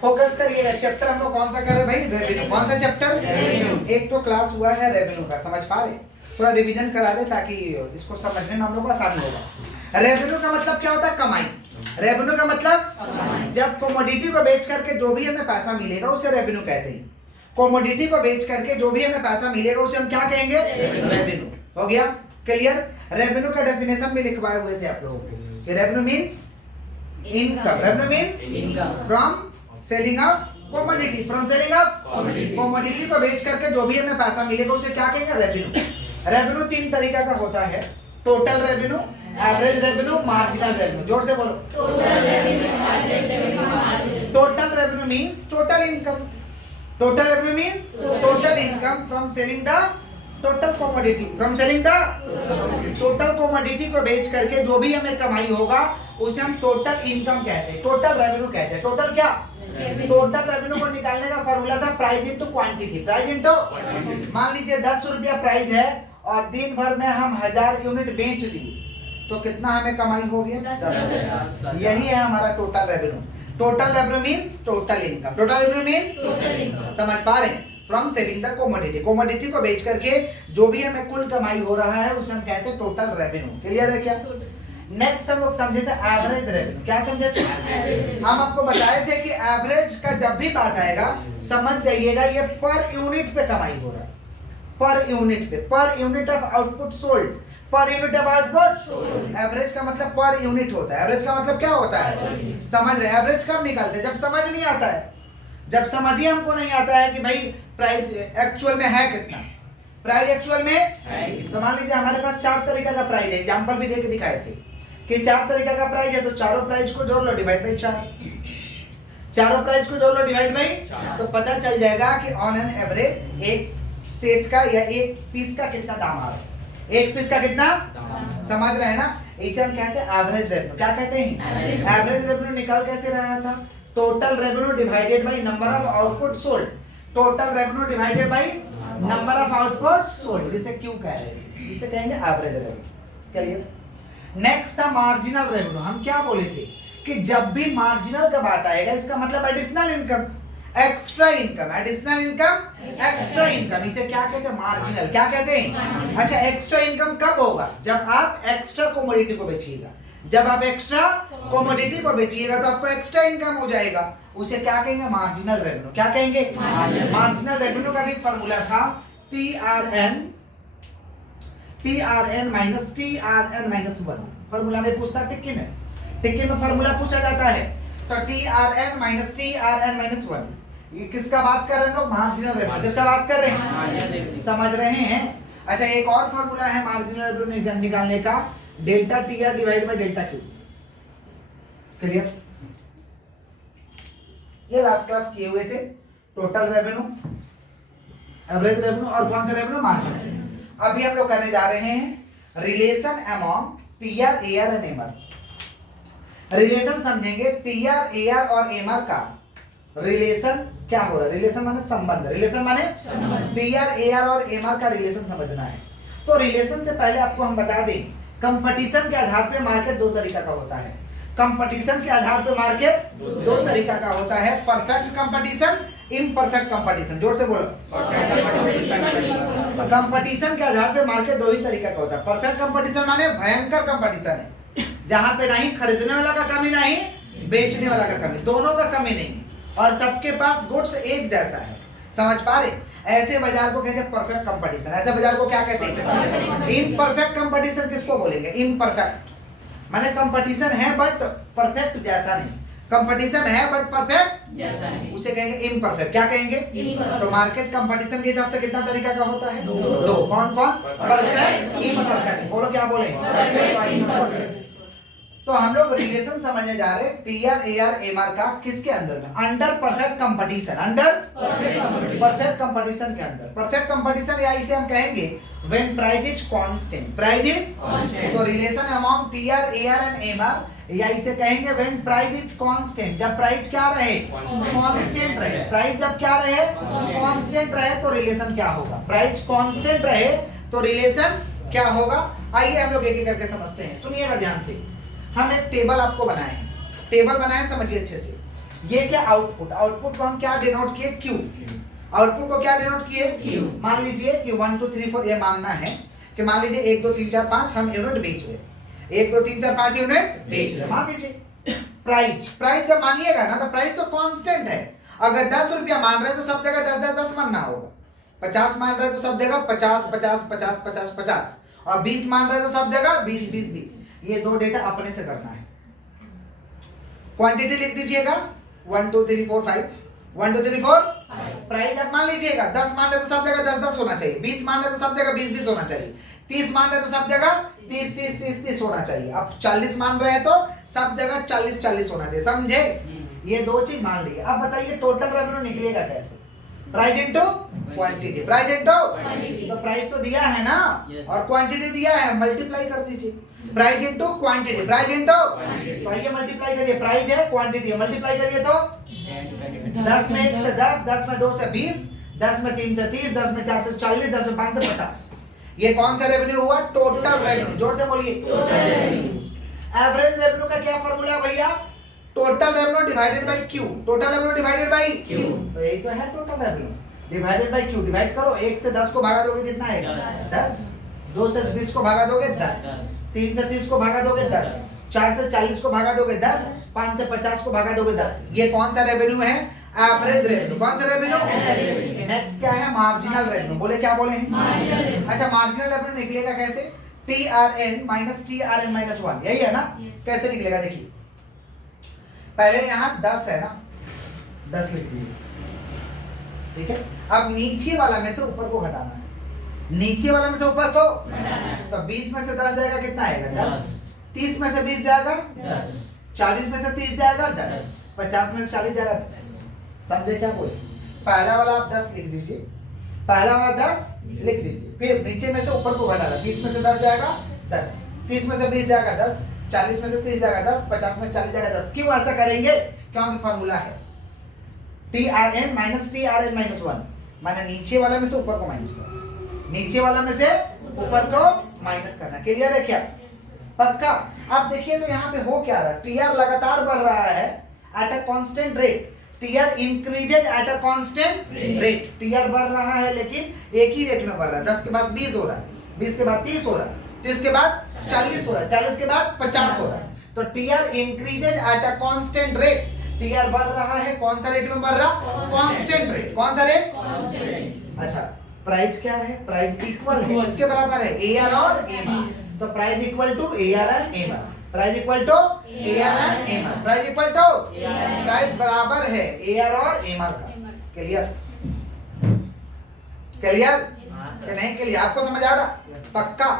Focus करिएगा। Chapter हम लोग कौन सा कर रहे हैं भाई? रेवेन्यू। कौन सा चैप्टर? एक तो क्लास हुआ है रेवेन्यू का, समझ पा रहे? थोड़ा रिवीजन करा दे ताकि इसको समझने में हम लोग को आसानी होगा। रेवेन्यू का मतलब क्या होता है? कमाई। रेवेन्यू का मतलब जब कमोडिटी को बेच करके जो भी हमें पैसा मिलेगा उसे रेवेन्यू कहते हैं। कमोडिटी को बेच करके जो भी हमें पैसा मिलेगा उसे हम क्या कहेंगे? रेवेन्यू। हो गया क्लियर? रेवेन्यू का डेफिनेशन भी लिखवाए हुए थे आप लोगों को कि revenue means income. Revenue means from selling of commodity. From selling of commodity को बेच करके जो भी हमें पैसा मिलेगा उसे क्या कहेंगे? रेवेन्यू। रेवेन्यू तीन तरीका का होता है, total revenue, average revenue, marginal revenue. जोर से बोलो। Total revenue means total income. Total revenue means total income from selling the total commodity. From selling the total commodity को बेच करके जो भी हमें कमाई होगा उसे हम टोटल इनकम कहते हैं, टोटल रेवेन्यू कहते हैं। टोटल क्या? टोटल रेवेन्यू को निकालने का फॉर्मूला था price into quantity. Price into, मान लीजिए 10 रुपया प्राइस है और दिन भर में हम 1000 यूनिट बेच दिए तो कितना हमें कमाई हो गया? 10,000। यही है हमारा total revenue. Total revenue means total income. Total revenue means, समझ पा रहे हैं? From selling the commodity. Commodity को बेच करके जो भी हमें कुल कमाई हो रहा है उसे हम कहते हैं टोटल रेवेन्यू। क्लियर है क्या? नेक्स्ट हम लोग समझे थे एवरेज रेवेन्यू। क्या समझे थे? हम आपको बताए थे कि एवरेज का जब भी बात आएगा समझ जाइएगा ये पर यूनिट पे कमाई हो रहा है। पर यूनिट पे, per unit of output sold, per unit of output. Average का मतलब पर यूनिट होता है। एवरेज का मतलब क्या होता है? समझ रहे? एवरेज कब निकालते हैं? जब समझ नहीं आता है। जब समझ ही हमको नहीं आता है कि भाई प्राइस एक्चुअल में है कितना, प्राइस एक्चुअल में है। तो मान लीजिए हमारे पास 4 तरीका का प्राइस है, एग्जांपल भी देके दिखाए थे कि 4 तरीका का प्राइस है तो चारों प्राइस को जोड़ लो, डिवाइड बाई 4। चारों प्राइस को जोड़ लो, डिवाइड बाई, तो पता चल जाएगा कि ऑन एन एवरेज एक सेट का या एक पीस का कितना दाम आ रहा है। एक पीस का कितना, समझ रहे हैं ना? इसे हम कहते हैं एवरेज रेवेन्यू। क्या कहते हैं? एवरेज रेवेन्यू निकाल कैसे रहा था? Total revenue divided by number of output sold. Total revenue divided by number of output sold, जिसे क्यों कह रहे हैं, जिसे कहेंगे एवरेज रेवेन्यू। क्लियर? नेक्स्ट था मार्जिनल रेवेन्यू। हम क्या बोले थे कि जब भी मार्जिनल का बात आएगा इसका मतलब additional income, extra income. Additional income, extra income, इसे क्या कहते हैं? मार्जिनल। क्या कहते हैं? अच्छा, एक्स्ट्रा इनकम कब होगा? जब आप एक्स्ट्रा कमोडिटी को बेचिएगा। जब आप एक्स्ट्रा कमोडिटी को बेचिएगा तो आपको एक्स्ट्रा इनकम हो जाएगा, उसे क्या कहेंगे? Marginal revenue. क्या कहेंगे? मार्जिनल रेवेन्यू का भी फॉर्मूला था TRN minus TRN minus 1। Formula में पूछता टिक्की में, टिक्की में फॉर्मूला पूछा जाता है तो TRN माइनस TRN माइनस 1। ये किसका बात कर रहे हैं लोग? Marginal revenue. किसका बात कर रहे हैं? समझ रहे हैं? अच्छा, एक और फॉर्मूला है मार्जिनल रेवेन्यू निकालने का, delta TR divide by delta Q। Clear? ये लास्ट क्लास किए हुए थे। टोटल रेवेन्यू, एवरेज रेवेन्यू और कौन सा रेवेन्यू? मार्जिनल। अभी हम लोग करने जा रहे हैं relation among TR, AR and MR। Relation समझेंगे TR, AR और MR का रिलेशन क्या हो रहा है। रिलेशन माने संबंध, रिलेशन माने TR, AR और MR का रिलेशन समझना है। तो रिलेशन से पहले आपको हम बता दें कंपटीशन के आधार पे मार्केट दो तरीका का होता है। कंपटीशन के आधार पे मार्केट दो तरीका का होता है, परफेक्ट कंपटीशन, इम्परफेक्ट कंपटीशन। जोर से बोलो। कंपटीशन के आधार पे मार्केट दो ही तरीका का होता है। परफेक्ट कंपटीशन माने भयंकर कंपटीशन है, जहां पे नहीं खरीदने वाला का कमी, नहीं बेचने वाला का कमी, दोनों का कमी नहीं और सबके पास गुड्स एक जैसा है। समझ पा रहे? ऐसे बाजार को कहते हैं परफेक्ट कंपटीशन। ऐसे बाजार को क्या कहते हैं? Imperfect competition. किसको बोलेंगे? इम्परफेक्ट माने कंपटीशन है बट परफेक्ट जैसा नहीं, कंपटीशन है बट परफेक्ट जैसा नहीं, उसे कहेंगे इम्परफेक्ट। क्या कहेंगे? तो मार्केट कंपटीशन के हिसाब से कितना तरीका का होता है? दो। कौन कौन? Perfect, imperfect. बोलो क्या बोले? तो हम लोग रिलेशन समझने जा रहे हैं TR, AR, MR का किसके अंदर में? Under perfect competition. Under perfect competition के अंदर। परफेक्ट कंपटीशन या इसे हम कहेंगे when price is constant. Price is constant. तो relation among TR, AR and MR या इसे कहेंगे व्हेन प्राइस इज कांस्टेंट। जब प्राइस क्या रहे? कांस्टेंट रहे। प्राइस जब क्या रहे? कांस्टेंट रहे तो रिलेशन क्या होगा? प्राइस कांस्टेंट रहे तो रिलेशन क्या होगा? आइए हम लोग एक एक करके समझते हैं। सुनिएगा ध्यान से। हम एक टेबल आपको बनाए हैं, टेबल बनाए, समझिए अच्छे से। ये क्या आउटपुट, आउटपुट को हम क्या डिनोट किए, क्यू। आउटपुट को क्या डिनोट किए, क्यू। मान लीजिए कि 1 2 3 4 ये मानना है कि मान लीजिए 1 2 3 4 5 हम यूनिट बेच रहे हैं, 1 2 3 4 5 यूनिट बेच रहे हैं, मान लीजिए। प्राइस, प्राइस जब मानिएगा ना तो प्राइस तो कांस्टेंट है। अगर 10 रुपया मान रहे तो सब जगह 10 10 10 मानना होगा। 50 मान रहे तो सब जगह 50 50 50 50 50, और 20 मान रहे तो सब जगह 20 20 20। ये दो डेटा अपने से करना है। क्वांटिटी लिख दीजिएगा 1 2 3 4 5, 1 2 3 4 प्राइस अब मान लीजिएगा 10 मान रहे तो सब जगह 10 10 होना चाहिए, 20 मान रहे तो सब जगह 20 20 होना चाहिए, 30 मान रहे तो सब जगह 30 30 30 30 होना चाहिए। अब 40 मान रहे हैं तो सब जगह 40 40 होना चाहिए, समझे? ये दो चीज मान ली। अब बताइए टोटल रेवेन्यू निकलेगा कैसे? Price into quantity, price into quantity. तो प्राइस तो दिया है ना, और क्वांटिटी दिया है, मल्टीप्लाई कर दीजिए। Price into quantity, price into तो आइए मल्टीप्लाई करिए। प्राइस है, क्वांटिटी है, मल्टीप्लाई करिए तो 10 में 1 से 10, 10 में 2 से 20, 10 में 3 से 30, 10 में 4 से 40, 10 में 5 से 50। ये कौन सा रेवेन्यू हुआ? Total revenue. जोर से बोलिए। एवरेज रेवेन्यू का क्या फॉर्मूला है भैया? Total revenue divided by Q. Total revenue divided by Q, तो यही तो है total revenue divided by Q. Divide करो, 1 से 10 को भागा दोगे कितना आएगा? 10। 2 से 20 को भागा दोगे 10, 3 से 30 को भागा दोगे 10, 4 से 40 को भागा दोगे 10, 5 से 50 को भागा दोगे 10। ये कौन सा रेवेन्यू है? Average revenue. कौन सा रेवेन्यू? नेक्स्ट क्या है? Marginal revenue. बोले क्या बोले हैं? Marginal revenue. अच्छा, मार्जिनल रेवेन्यू निकलेगा कैसे? TRN माइनस TRN माइनस 1, यही है ना? कैसे निकलेगा देखिए। पहले यहाँ 10 है ना, 10 लिख दीजिए, ठीक है। अब नीचे वाला में से ऊपर को घटाना है, नीचे वाला में से ऊपर को घटाना है। तो 20 में से 10 जाएगा कितना आएगा? 10। 30 में से 20 जाएगा 10, 40 में से 30 जाएगा 10, 50 में से 40 जाएगा 10। समझे क्या बोले? पहला वाला आप 10 लिख दीजिए, पहला वाला 10 लिख दीजिए, फिर नीचे में से ऊपर को घटाना। 20 में से 10 जाएगा 10, 30 में से 20 जाएगा 10, 40 में से 30 जाएगा 10, 50 में 40 जाएगा 10। क्यों ऐसा करेंगे? क्योंकि फॉर्मूला है TRN माइनस TRN माइनस 1, माने नीचे वाला में से ऊपर को माइनस करना, नीचे वाला में से ऊपर को माइनस करना। क्लियर है क्या? पक्का? अब देखिए तो यहाँ पे हो क्या रहा है? TR लगातार बढ़ रहा है at a constant rate. TR increases at a constant rate. TR बढ़ रहा है लेकिन एक ही रेट में बढ़ रहा है। 10 के बाद 20 हो रहा है, 20 के बाद 30 हो रहा है, 30 के बाद 40 हो रहा है, 40 के बाद 50 हो रहा है। तो TR increases at a constant rate. TR बढ़ रहा है, कौन सा रेट में बढ़ रहा? Constant rate. कौन सा रेट? कांस्टेंट। अच्छा, प्राइस क्या है? प्राइस इक्वल है, इसके बराबर है AR और MR। तो price equal to AR and MR, price equal to AR and MR, price equal to price बराबर है AR और MR का। क्लियर? क्लियर कि नहीं क्लियर? आपको समझ आ रहा? पक्का?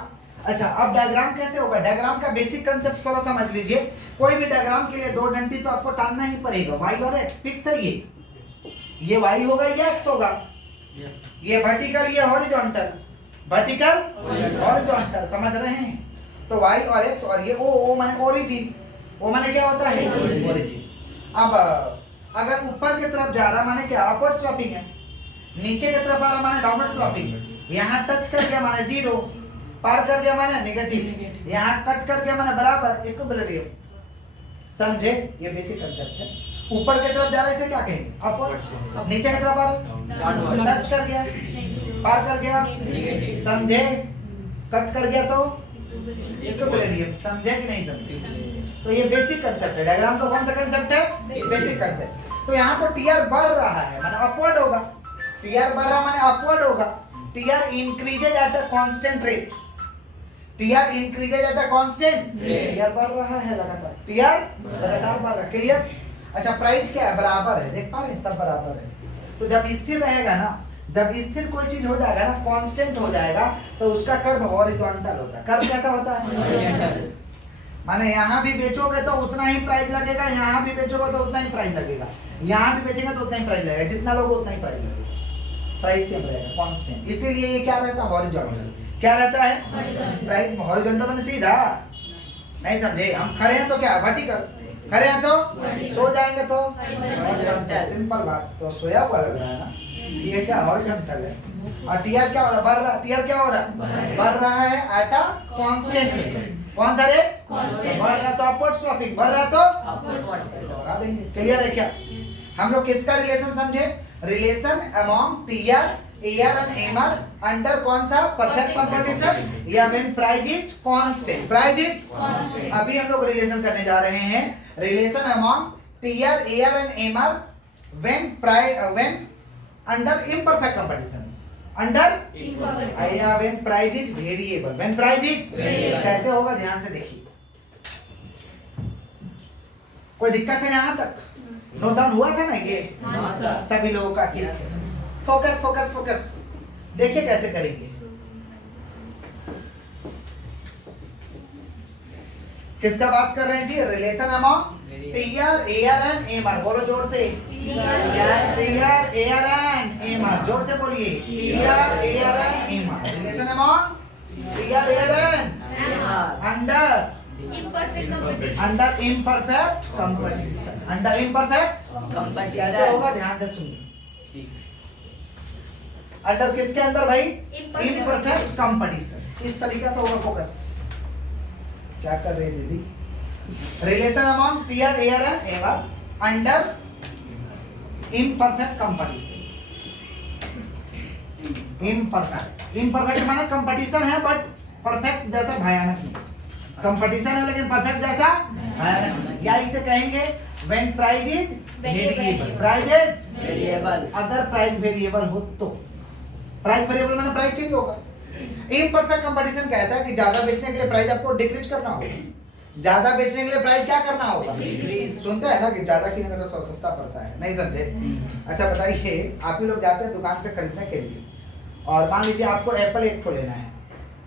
अच्छा, अब डायग्राम कैसे होगा? डायग्राम का बेसिक कंसेप्ट थोड़ा समझ लीजिए। कोई भी डायग्राम के लिए दो डंडी तो आपको टानना ही पड़ेगा, y और x। फिक्स है ये y होगा, ये x होगा। ये वर्टिकल, ये हॉरिजॉन्टल, वर्टिकल हॉरिजॉन्टल, समझ रहे हैं? तो y और x, और ये o माने ओरिजिन। o माने क्या होता है? ओरिजिन। अब अगर ऊपर की तरफ जा रहा माने क्या? अपवर्ड स्लॉपिंग है। नीचे की तरफ आ रहा माने डाउनवर्ड स्लॉपिंग। यहाँ टच कर गया माने 0, पार कर गया माने नेगेटिव, यहाँ कट कर गया माने बराबर, इक्विलिब्रियम। समझे? ये बेसिक कंसेप्ट है। ऊपर की तरफ जा रहा है इसे क्या कहेंगे? अपवर्ड। नीचे की तरफ आ रहा, टच कर गया, पार कर गया, समझे? कट कर गया तो इक्विलिब्रियम। समझे कि नहीं समझे? तो ये बेसिक कंसेप्ट है। डायग्राम का कौन सा कंसेप्ट है? Basic concept. तो यहाँ तो TR बढ़ रहा है माने अपवर्ड होगा, TR बढ़ रहा माने अपवर्ड होगा। TR increases at a constant rate, TR increases at a constant rate. TR बढ़ रहा है लगातार, TR लगातार बढ़ रहा है। क्लियर? अच्छा, प्राइस क्या है? बराबर है, देख पा रहे हैं? सब बराबर है। तो जब स्थिर रहेगा ना, जब स्थिर कोई चीज हो जाएगा ना, कांस्टेंट हो जाएगा, तो उसका कर्व हॉरिजॉन्टल होता है। कर्व कैसा होता है? माने यहाँ भी बेचोगे तो उतना ही प्राइस लगेगा, यहाँ भी बेचोगे तो उतना ही प्राइस लगेगा, यहाँ भी बेचेंगे तो उतना ही प्राइस लगेगा, जितना लोग उतना ही प्राइस लगेगा। प्राइस सेम रहेगा, कांस्टेंट। इसीलिए ये क्या रहता है? हॉरिजॉन्टल। क्या रहता है? प्राइस हॉरिजॉन्टल माने सीधा। नहीं समझे? हम खड़े हैं तो क्या? वर्टिकल। खड़े हैं तो सो जाएंगे तो हॉरिजॉन्टल। सिंपल बात। तो सोया हुआ लग रहा है ना, ये क्या? हॉरिजॉन्टल है। और TR क्या हो रहा है? बढ़ रहा। TR क्या हो रहा है? बढ़ रहा है एट अ कांस्टेंट रेट। कौन सा रेट? बढ़ रहा तो अपवर्ड स्लोपिंग, बढ़ रहा तो बढ़ा देंगे। क्लियर है क्या? हम लोग किसका रिलेशन समझे? Relation among TR, AR and MR under कौन सा? परफेक्ट कंपटीशन या when price is constant. Price is constant. अभी हम लोग रिलेशन करने जा रहे हैं relation among TR, AR and MR when under imperfect competition, under या when price is variable. When price is कैसे होगा ध्यान से देखिए। कोई दिक्कत है यहाँ तक? नोट डाउन हुआ था ना ये सभी लोगों का? ठीक है, फोकस फोकस फोकस। देखिए कैसे करेंगे। किसका बात कर रहे हैं जी? Relation among TR, AR and MR. बोलो जोर से, टीआर, एआर एंड एमआर। जोर से बोलिए, TR, AR and MR. Relation among TR, AR and MR under under imperfect competition. Under imperfect competition कैसे होगा ध्यान से सुनिए। अंडर किसके अंदर भाई? Imperfect competition. इस तरीके से होगा फोकस। क्या कर रहे हैं दीदी? Relation among TR, AR and MR under imperfect competition. Imperfect, imperfect माने कंपटीशन है बट परफेक्ट जैसा भयानक नहीं। कंपटीशन है लेकिन परफेक्ट जैसा भयानक नहीं। या इसे कहेंगे when price is variable. Price is variable. अगर प्राइस वेरिएबल हो तो प्राइस वेरिएबल माने प्राइस चेंज होगा। इम्परफेक्ट कंपटीशन कहता है कि ज्यादा बेचने के लिए प्राइस आपको डिक्रीज करना होगा। ज्यादा बेचने के लिए प्राइस क्या करना होगा? सुनते हैं ना कि ज्यादा किने तो सस्ता पड़ता है, नहीं समझे? अच्छा बताइए, आप ही लोग जाते हैं दुकान पे खरीदने के लिए और मान लीजिए आपको एप्पल 1 ठो लेना है,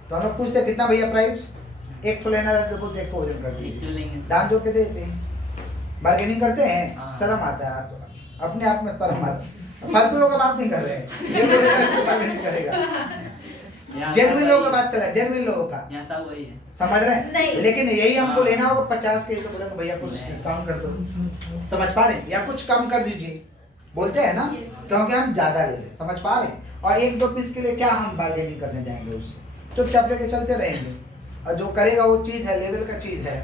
तो हम लोग पूछते हैं कितना भैया प्राइस? 1 ठो लेना है तो कुछ 1 ठो वजन कर दिए, दाम जोड़ के देते हैं। बार्गेनिंग करते हैं, शर्म आता है तो अपने आप में शर्म आता है। फालतू लोगों का बात नहीं कर रहे हैं, ये बोलेगा बार्गेनिंग करेगा। जेन्युइन लोगों का बात चला है, जेन्युइन लोगों का सब वही है, समझ रहे हैं? लेकिन यही हमको लेना होगा 50 के, तो बोलेंगे भैया कुछ डिस्काउंट कर सकते, समझ पा रहे हैं? या कुछ कम कर दीजिए, बोलते हैं ना, क्योंकि हम ज्यादा ले रहे, समझ पा रहे हैं? और 1-2 पीस के लिए क्या हम बार्गेनिंग करने जाएंगे? उससे चुपचाप लेके चलते रहेंगे और जो करेगा वो चीज है, लेवल का चीज है,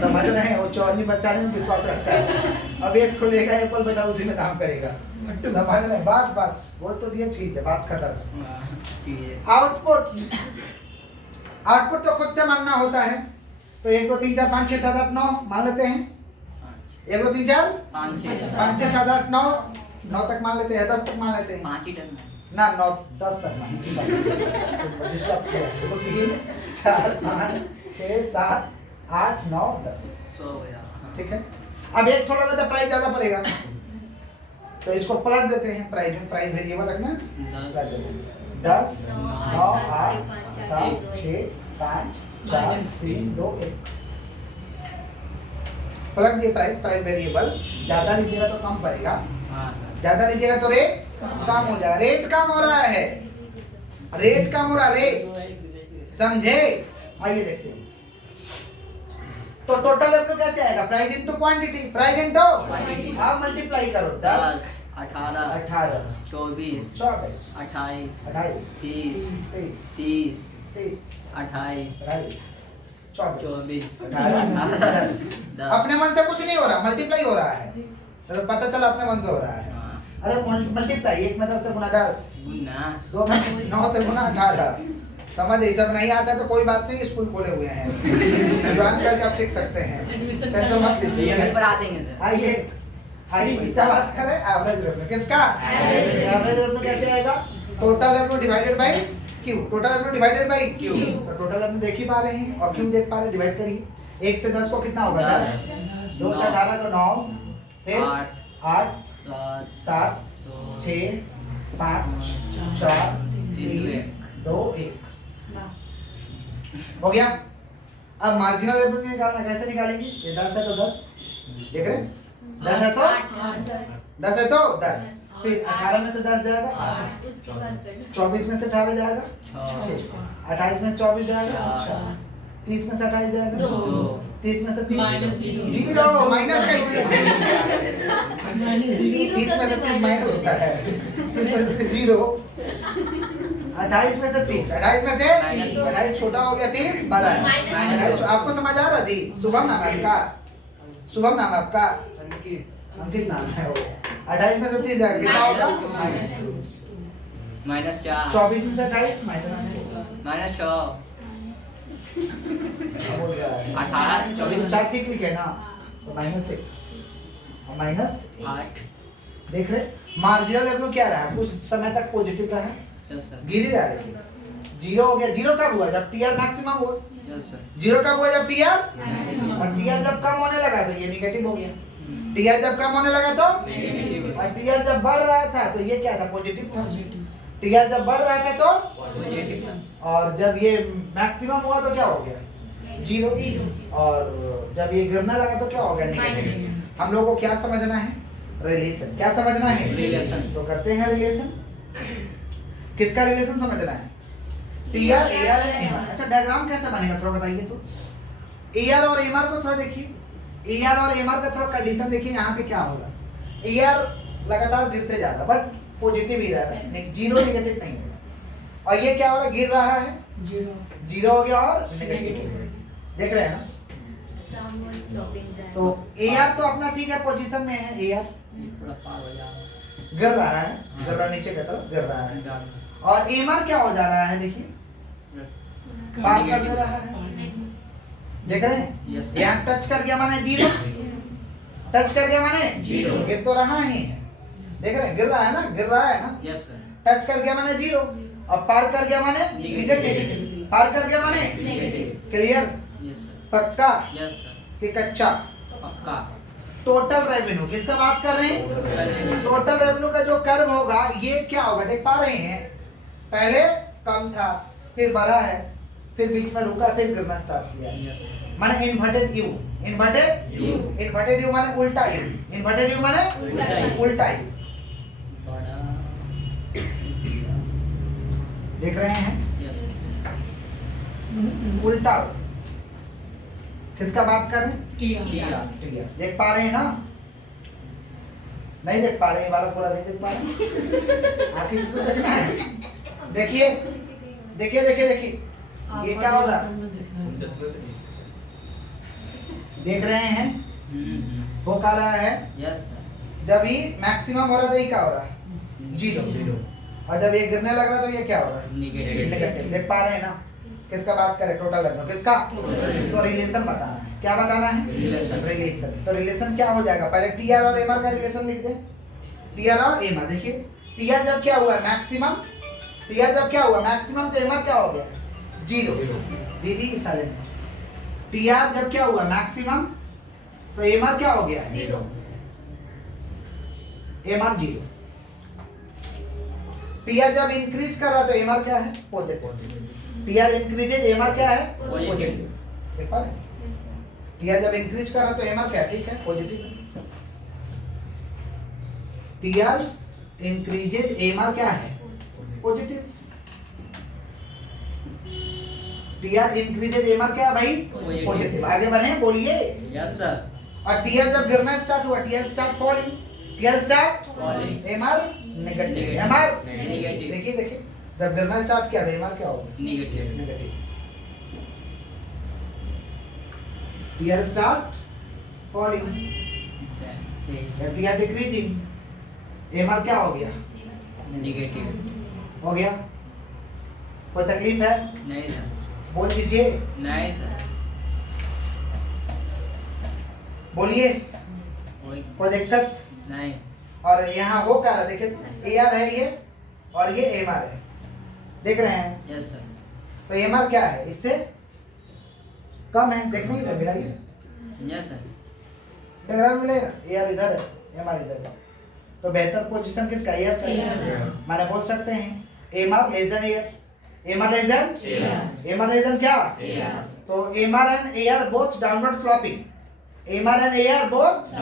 समझ रहे हैं? वो चौनी बचाने में विश्वास रखता है। अब 1 ठो लेगा एप्पल, बेटा उसी में काम करेगा, समझ रहे हैं? बस बस बोल तो दिया, चीज है, बात खत्म। आउटपुट, आउटपुट तो खुद से मानना होता है। तो 1 2 3 4 5 6 7 8 9 मान लेते हैं। 1 2 3 4 5 6 7 8 9 9 तक मान लेते हैं, 10 तक मान लेते हैं। 5 ही टर्म ना, 9 10 तक मान। 3 4 5 6 7 8 9 10 ठीक है। अब 1 थोड़ा लगा तो प्राइस ज्यादा पड़ेगा, तो इसको पलट देते हैं। प्राइस में प्राइस वेरिएबल रखना, पलट देते हैं। 10 9 8 7 6 5 4 3 2 1 पलट दिए। प्राइस, प्राइस वेरिएबल ज्यादा लीजिएगा तो कम पड़ेगा, ज्यादा लीजिएगा तो रेट कम हो जाए। रेट कम हो रहा है, रेट कम हो रहा है, रेट, समझे? आइए देखते हैं। तो टोटल रेवेन्यू कैसे आएगा? Price into quantity, price into quantity. अब मल्टीप्लाई करो, 10 18 24 24 28 28 30 30 30 28 24 24 अपने मन से कुछ नहीं हो रहा, मल्टीप्लाई हो रहा है, तो पता चला अपने मन से हो रहा है। अरे मल्टीप्लाई, 1 में 10 से गुना 10, 2 में 9 से गुना 18, समझ? ये सब नहीं आता तो कोई बात नहीं, स्कूल खोले हुए हैं, ज्वाइन करके आप सीख सकते हैं, टेंशन मत लीजिए। आइए आइए, इसका बात करें एवरेज रेवेन्यू। किसका? एवरेज रेवेन्यू कैसे आएगा? Total revenue divided by Q. Total revenue divided by Q. तो टोटल रेवेन्यू देख ही पा रहे हैं और क्यू देख पा रहे हैं, डिवाइड करिए। 1 से 10 को कितना होगा? 10, 2 से 18 को 9, फिर 8 7 6 5 4 3 2 1 हो गया। अब मार्जिनल रेवेन्यू निकालना, कैसे निकालेंगे? ये 10 है तो 10, देख रहे हैं? 10 है तो 10 है तो 10, फिर 18 में से 10 जाएगा 8, 24 में से 18 जाएगा 6, 28 में से 24 जाएगा 4, 30 में से 28 जाएगा 2, 30 में से 30 जीरो, माइनस कैसे? 30 में से 30 माइनस होता है, 30 में से 30 जीरो, 28 में से 30, 28 में से 28 छोटा हो गया, 30 बड़ा है। 28 आपको समझ आ रहा जी? शुभम नाम है आपका, शुभम नाम है आपका, अंकित नाम है वो। 28 में से 30 जाएगा, कितना होगा? -4 24 में से 28 -4 -6 बोल रहा है। 18 24 4 ठीक लिखे ना, तो -6 और -8 देख रहे। मार्जिनल रेवेन्यू क्या रहा? कुछ समय तक पॉजिटिव रहा है, यस सर, गिर ही रहा है, जीरो हो गया। जीरो कब हुआ? जब टीआर मैक्सिमम हुआ। यस सर, जीरो कब हुआ? जब टीआर, और टीआर जब कम होने लगा तो ये नेगेटिव हो गया। टीआर जब कम होने लगा तो नेगेटिव, और टीआर जब बढ़ रहा था तो ये क्या था? पॉजिटिव था। टीआर जब बढ़ रहा था तो, पॉजिटिव था, और जब ये मैक्सिमम हुआ तो क्या हो गया? जीरो। और जब ये गिरने लगा तो क्या हो गया? नेगेटिव। हम लोग को क्या समझना है? रिलेशन। क्या समझना है? रिलेशन। तो करते हैं रिलेशन। किसका रिलेशन समझना है? TR, AR and MR. अच्छा, डायग्राम कैसे बनेगा थोड़ा बताइए तो। एआर और एमआर को थोड़ा देखिए, एआर और एमआर का थोड़ा कंडीशन देखिए। यहाँ पे क्या होगा? एआर लगातार गिरते जा रहा है, बट पॉजिटिव ही रह रहा है, जीरो नेगेटिव नहीं होगा। और ये क्या हो रहा है? गिर रहा है, जीरो हो गया और नेगेटिव। देख रहे हैं ना? तो एआर तो अपना ठीक है, पोजीशन में है। एआर थोड़ा पार हो जाएगा, गिर रहा है, गिर रहा है, नीचे की तरफ गिर रहा है। और एमआर क्या हो जा रहा है? देखिए, पार कर दे रहा है। देख रहे हैं? Yes. यहाँ टच कर गया माने जीरो, टच कर गया माने जीरो। गिर तो रहा ही है। देख रहे हैं? गिर रहा है ना, गिर रहा है ना। यस सर, टच कर गया माने जीरो, और पार कर गया माने नेगेटिव, पार कर गया माने नेगेटिव, क्लियर, यस सर, पक्का यस सर, कि कच्चा। पक्का, टोटल रेवेन्यू किसका बात कर रहे हैं? टोटल रेवेन्यू का जो कर्व होगा ये क्या होगा? देख पा रहे हैं? पहले कम था, फिर बढ़ा है, फिर बीच में रुका, फिर गिरना स्टार्ट किया है। यस सर, माने inverted you, inverted you, inverted you माने उल्टा यू, इन्वर्टेड यू माने उल्टा यू। उल्टा यू। बड़ा, देख रहे हैं? यस उल्टा किसका बात कर रहे हैं? TR, clear. देख पा रहे हैं ना? नहीं देख पा रहे हैं, वाला पूरा नहीं देख पा रहे। आखिर इसको देखना है। देखिए देखिए देखिए देखिए, ये क्या हो रहा है? देख रहे हैं? वो क्या रहा है? यस सर, जब ही मैक्सिमम हो रहा था ये क्या हो रहा है? जीरो। और जब ये गिरने लग रहा तो ये क्या हो रहा है? Negative, negative. देख पा रहे हैं ना? किसका बात करें? टोटल रेवेन्यू किसका? तो रिलेशन बताना है। क्या बताना है? रिलेशन। रिलेशन। तो रिलेशन क्या हो जाएगा? पहले टीआर और एमआर का रिलेशन लिख दे। टीआर और एमआर। देखिए, टीआर जब क्या हुआ? मैक्सिमम। टीआर जब क्या हुआ? मैक्सिमम। तो एमआर क्या हो गया? जीरो। दीदी इशारे में, टीआर जब क्या हुआ? मैक्सिमम। तो एमआर क्या हो गया? जीरो। MR zero. टीआर जब इंक्रीज कर रहा तो एमआर क्या है? पॉजिटिव। टीआर इंक्रीजेज, एमआर क्या है? पॉजिटिव। देख पा रहे? टीआर जब इंक्रीज कर रहा तो एमआर क्या? ठीक है, पॉजिटिव। टीआर इंक्रीजेज, एमआर क्या है? पॉजिटिव। टीआर इंक्रीजेज, एमआर क्या है भाई? पॉजिटिव। आगे बढ़े, बोलिए। यस सर, और टीआर जब गिरना स्टार्ट हुआ, TR start falling, TR start falling, MR negative, Negative. MR negative, देखिए देखिए, जब गिरना स्टार्ट किया तो एमआर क्या होगा? Negative, negative. TR start falling, TR decreasing, MR क्या हो गया? नेगेटिव, हो गया। कोई तकलीफ है? नहीं सर, बोल दीजिए, नहीं सर, बोलिए। कोई कोई दिक्कत? नहीं, और यहाँ हो क्या रहा है? देखिए, एआर है ये, और ये एमआर है। देख रहे हैं? यस सर, तो एमआर क्या है? इससे कम है। देखने की मिलाइए, यस सर, डायग्राम मिलेगा। एआर इधर है, एमआर इधर है, तो बेहतर पोजीशन किसका? एआर का। माने बोल सकते हैं MR less than AR, MR less than MR less than क्या? तो MR and AR both downward sloping, MR and AR both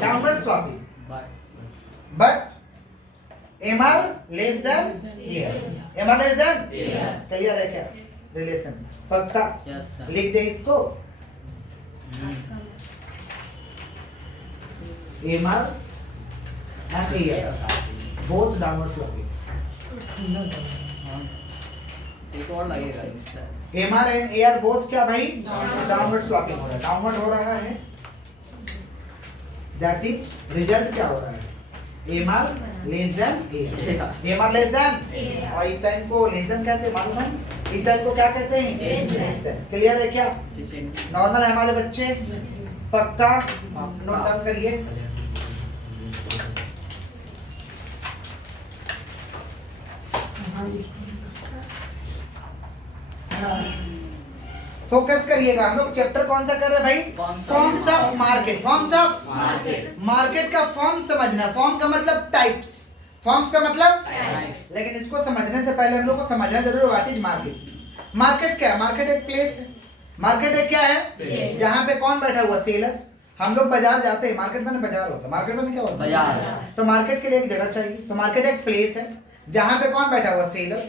downward sloping, but MR less than AR, MR less than clear है क्या? Relation पक्का? Yes sir, लिख दे इसको। MR and AR both downward sloping. एक और लगेगा sir. MR and AR both क्या भाई डाउनवर्ड स्लॉपिंग हो रहा है, डाउनवर्ड हो रहा है। दैट इज रिजल्ट क्या हो रहा है, MR less than AR, MR less than, और इस साइन को लेस देन कहते हैं मालूम है, इस साइन को क्या कहते हैं लेस देन। क्लियर है क्या, नॉर्मल है हमारे बच्चे, पक्का नोट डाउन करिए। फोकस करिएगा, हम लोग चैप्टर कौन सा कर रहे हैं भाई, forms of market. Forms of market का फॉर्म समझना, फॉर्म का मतलब टाइप्स, फॉर्म्स का मतलब लेकिन इसको समझने से पहले हम लोग को समझना जरूर व्हाट इज मार्केट। मार्केट क्या है, मार्केट एक प्लेस है, मार्केट एक क्या है जहाँ पे कौन बैठा हुआ, सेलर। हम लोग बाजार जाते हैं, मार्केट में बाजार होता है, मार्केट में क्या होता है बाजार। तो मार्केट के लिए एक जगह चाहिए, तो मार्केट एक प्लेस है जहाँ पे कौन बैठा हुआ, सेलर।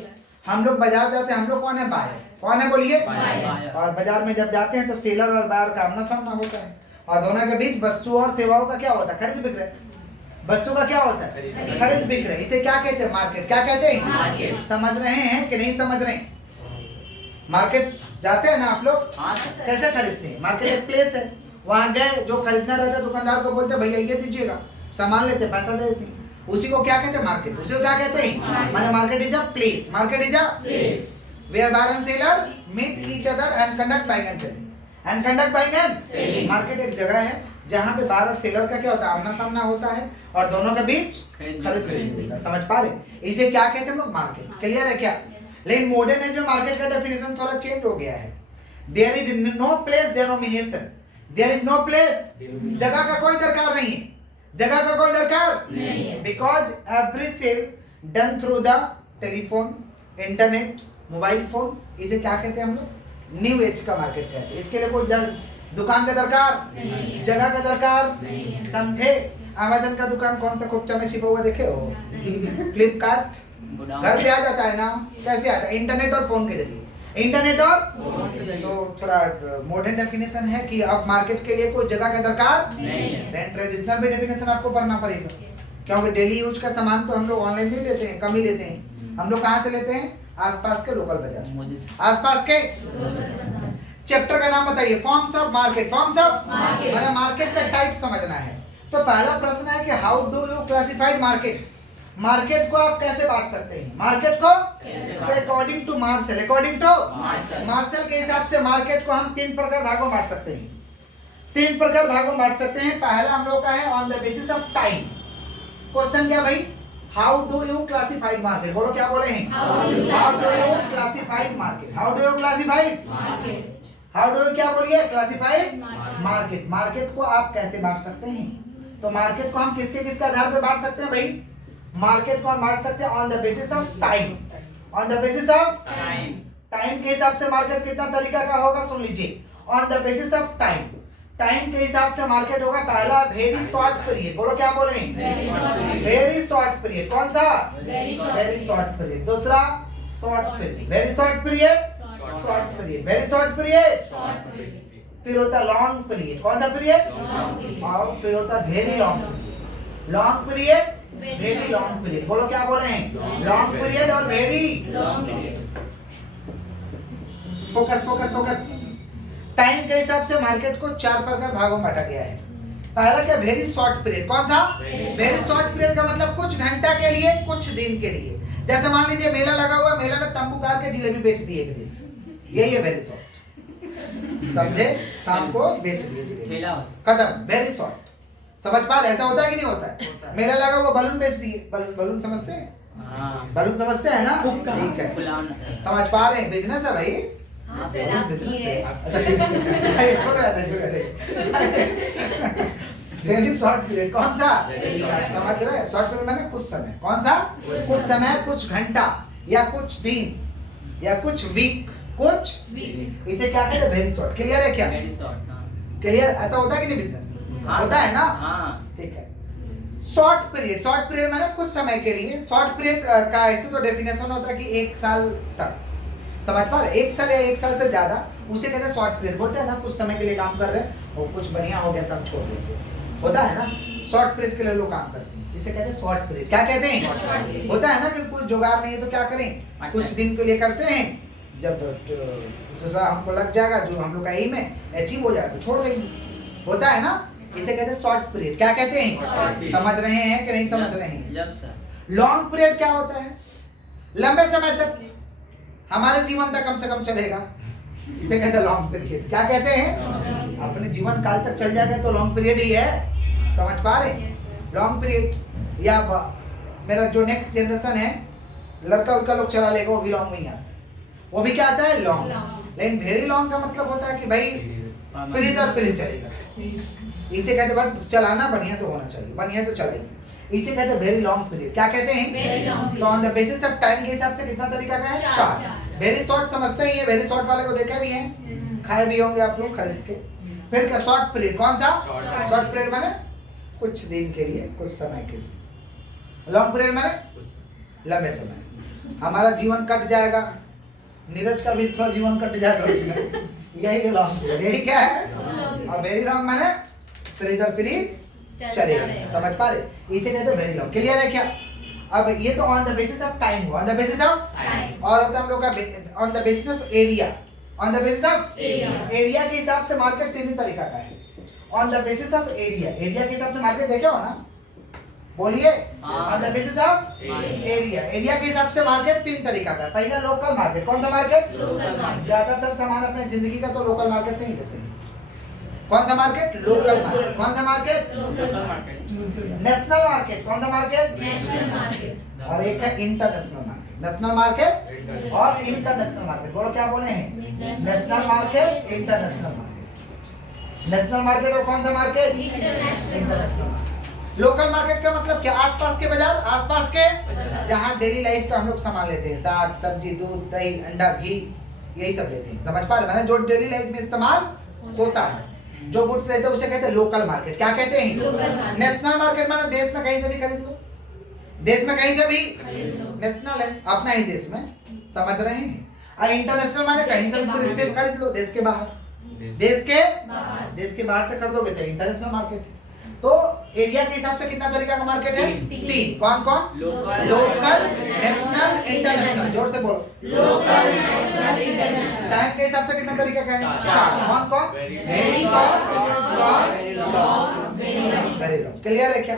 हम लोग बाजार जाते हैं, हम लोग कौन है, बायर। कौन है बोलिए, और बाजार में जब जाते हैं तो सेलर और बायर का आमना सामना होता है, और दोनों के बीच वस्तु और सेवाओं का क्या होता है, खरीद बिक्री। वस्तु का क्या होता है, खरीद बिक्री। इसे क्या कहते हैं, मार्केट। क्या कहते हैं, समझ रहे हैं कि नहीं समझ रहे हैं। मार्केट जाते हैं ना आप लोग, कैसे खरीदते हैं, मार्केट एक प्लेस है, वहां गए, जो खरीदना रहता है दुकानदार को बोलते हैं भैया ये दीजिएगा, सामान लेते हैं, पैसा दे देते हैं, उसी को क्या कहते हैं, मार्केट। उसी को क्या कहते हैं, माने market is a place, market is a place where buyer and seller meet each other and conduct buying and selling, and conduct buying and selling. Market एक जगह है जहाँ पे बायर और सेलर का क्या होता है, आमना सामना होता है, और दोनों के बीच खरीद बिक्री होता है। समझ पा रहे, इसे क्या कहते हैं हम लोग, मार्केट। क्लियर है क्या। लेकिन मॉडर्न एज में मार्केट का डेफिनेशन थोड़ा चेंज हो गया है। There is no place denomination, there is no place, जगह का कोई दरकार नहीं है, जगह का कोई दरकार नहीं है, because every sale done through the telephone, internet, mobile phone. इसे क्या कहते हैं हम लोग, न्यू एज का मार्केट कहते हैं। इसके लिए कोई दुकान का दरकार नहीं, जगह का दरकार नहीं, समझे। अमेज़न का दुकान कौन सा खोपचा में छिपा हुआ देखे हो, फ्लिपकार्ट घर पे आ जाता है ना, कैसे आता है, इंटरनेट और फोन के जरिए, इंटरनेट और तो थोड़ा मॉडर्न डेफिनेशन है कि अब मार्केट के लिए कोई जगह का दरकार नहीं है। देन ट्रेडिशनल भी डेफिनेशन आपको पढ़ना पड़ेगा, क्योंकि डेली यूज का सामान तो हम लोग ऑनलाइन नहीं लेते हैं, कम ही लेते हैं। हम लोग कहाँ से लेते हैं, आसपास के लोकल बाजार, आसपास के। चैप्टर का नाम बताइए, forms of market. Forms of market, market का टाइप समझना है। तो पहला प्रश्न है कि how do you classified market. Market को आप कैसे बांट सकते हैं, मार्केट को according to Marshall, according to Marshall के हिसाब से मार्केट को हम 3 प्रकार भागों में बांट सकते हैं, 3 प्रकार भागों में बांट सकते हैं। पहला हम लोग का है on the basis of time. Question क्या भाई, how do you classified market, बोलो क्या बोले हैं, how do you classified market, how do you classified market, how do you क्या बोलिए, क्लासिफाइड मार्केट। मार्केट को आप कैसे बांट सकते हैं, तो मार्केट को हम किसके आधार पे बांट सकते हैं भाई, मार्केट को हम बांट सकते हैं on the basis of time, on the basis of time. Time के हिसाब से मार्केट कितना तरीका का होगा, सुन लीजिए। On the basis of time, time के हिसाब से मार्केट होगा पहला वेरी शॉर्ट पीरियड, बोलो क्या बोले, वेरी शॉर्ट पीरियड। कौन सा, वेरी शॉर्ट पीरियड। दूसरा short period, very short period, short period, very short period. फिर होता लॉन्ग पीरियड, कौन सा पीरियड, और फिर होता very long period. Long period, very long period, बोलो क्या बोले हैं, लॉन्ग पीरियड और very long period. Focus focus focus. Time के हिसाब से मार्केट को 4 प्रकार भागों में बांटा गया है। पहला क्या, वेरी शॉर्ट पीरियड। कौन सा, वेरी शॉर्ट पीरियड का मतलब कुछ घंटा के लिए, कुछ दिन के लिए। जैसे मान लीजिए मेला लगा हुआ, मेला में तंबू गाड़ के जिलेबी बेच दिए एक दिन, यही है वेरी शॉर्ट। समझे, शाम को बेच दिए, खत्म, वेरी शॉर्ट। समझ पा रहे, ऐसा होता है कि नहीं होता है। मेला लगा हुआ, बलून बेच दिए, बलून समझते हैं, बलून समझते हैं ना, ठीक है, समझ पा रहे हैं, बिजनेस है भाई, बिजनेस है। वेरी शॉर्ट पीरियड, कौन सा, समझ रहे हैं, शॉर्ट पीरियड मैंने कुछ समय, कौन सा, कुछ समय, कुछ घंटा, या कुछ दिन, या कुछ वीक, कुछ इसे क्या कहते हैं, वेरी शॉर्ट। क्लियर है क्या, क्लियर, ऐसा होता है कि नहीं, बिजनेस होता है ना, ठीक है। शॉर्ट पीरियड, शॉर्ट पीरियड माने कुछ समय के लिए। शॉर्ट पीरियड का ऐसे तो डेफिनेशन होता है कि 1 साल तक, समझ पा रहे, 1 साल या 1 साल से ज्यादा, उसे कहते हैं शॉर्ट पीरियड। बोलते हैं ना कुछ समय के लिए काम कर रहे हैं और कुछ बढ़िया हो गया तब छोड़ देंगे, होता है ना, शॉर्ट पीरियड के लिए लोग काम करते हैं, इसे कहते हैं शॉर्ट पीरियड। क्या कहते हैं, होता है ना कि कुछ जुगाड़ नहीं है तो क्या करें, कुछ दिन के लिए करते हैं जब दूसरा हमको लग जाएगा, जो हम लोग का एम है अचीव हो जाएगा तो छोड़ देंगे, होता है ना। इसे कहते हैं शॉर्ट पीरियड। क्या कहते हैं? समझ रहे हैं कि नहीं समझ रहे हैं? Yes sir. लॉन्ग पीरियड क्या होता है? लंबे समय तक, हमारे जीवन तक कम से कम चलेगा, इसे कहते हैं लॉन्ग पीरियड। क्या कहते हैं? अपने जीवन काल तक चल जाएगा तो लॉन्ग पीरियड ही है, समझ पा रहे हैं? लॉन्ग पीरियड या मेरा जो नेक्स्ट जनरेशन है, लड़का उड़का लोग चला लेगा, वो भी लॉन्ग में ही आता है। वो भी क्या आता है? लॉन्ग। लेकिन वेरी लॉन्ग का मतलब होता है कि भाई पीढ़ी दर पीढ़ी चलेगा। इसे कहते हैं बट चलाना बढ़िया से होना चाहिए, बढ़िया से चलाइए, इसे कहते हैं वेरी लॉन्ग पीरियड। क्या कहते हैं? तो on the basis of time के हिसाब से कितना तरीका का है? 4। वेरी शॉर्ट समझते ही है, वेरी शॉर्ट वाले को देखे भी हैं, खाए भी होंगे आप लोग खरीद के। फिर क्या शॉर्ट पीरियड? कौन सा? शॉर्ट पीरियड माने कुछ दिन के लिए, कुछ समय के लिए। लॉन्ग पीरियड माने लंबे समय, हमारा जीवन कट जाएगा, नीरज का भी थोड़ा जीवन कट जाएगा उसमें, यही लॉन्ग पीरियड। यही क्या है? और वेरी लॉन्ग माने पीढ़ी दर पीढ़ी चलेगा, समझ पा रहे? इसे कहते हैं वेरी लॉन्ग। क्लियर है क्या? अब ये तो on the basis of time हुआ, on the basis of time. और होता है हम लोग का on the basis of area, on the basis of area के हिसाब से मार्केट 3 तरीका का है। On the basis of area, area के हिसाब से मार्केट देखे हो ना, बोलिए। On the basis of area, area के हिसाब से मार्केट 3 तरीका का है। पहला लोकल मार्केट। कौन सा मार्केट? ज्यादातर सामान अपने जिंदगी का तो लोकल मार्केट से ही लेते हैं। कौन सा मार्केट? Local market. कौन सा मार्केट? National market. कौन सा मार्केट? National market. और एक है इंटरनेशनल मार्केट। नेशनल मार्केट और इंटरनेशनल मार्केट। बोलो क्या बोले हैं? National market, international market. National market और कौन सा market? International market. Local market का मतलब क्या? आसपास के बाजार, आसपास के जहाँ डेली लाइफ का हम लोग सामान लेते हैं, साग सब्जी, दूध, दही, अंडा, घी, यही सब लेते हैं, समझ पा रहे? मैंने जो डेली लाइफ में इस्तेमाल होता है, जो गुड्स लेते हैं उसे कहते हैं लोकल मार्केट। क्या कहते हैं? नेशनल मार्केट माने देश में कहीं से भी खरीद लो, देश में कहीं से भी नेशनल है, अपना ही देश में, समझ रहे हैं? और इंटरनेशनल माने कहीं से भी खरीद लो, देश के बाहर, देश के बाहर से खरीदोगे तो इंटरनेशनल मार्केट। तो एरिया के हिसाब से कितना तरीका का मार्केट है? 3। कौन कौन? Local, national, international. जोर से बोलो। Local, national, international. टाइम के हिसाब से कितना तरीका का है? 4। कौन कौन? Very short, very long. Clear है क्या?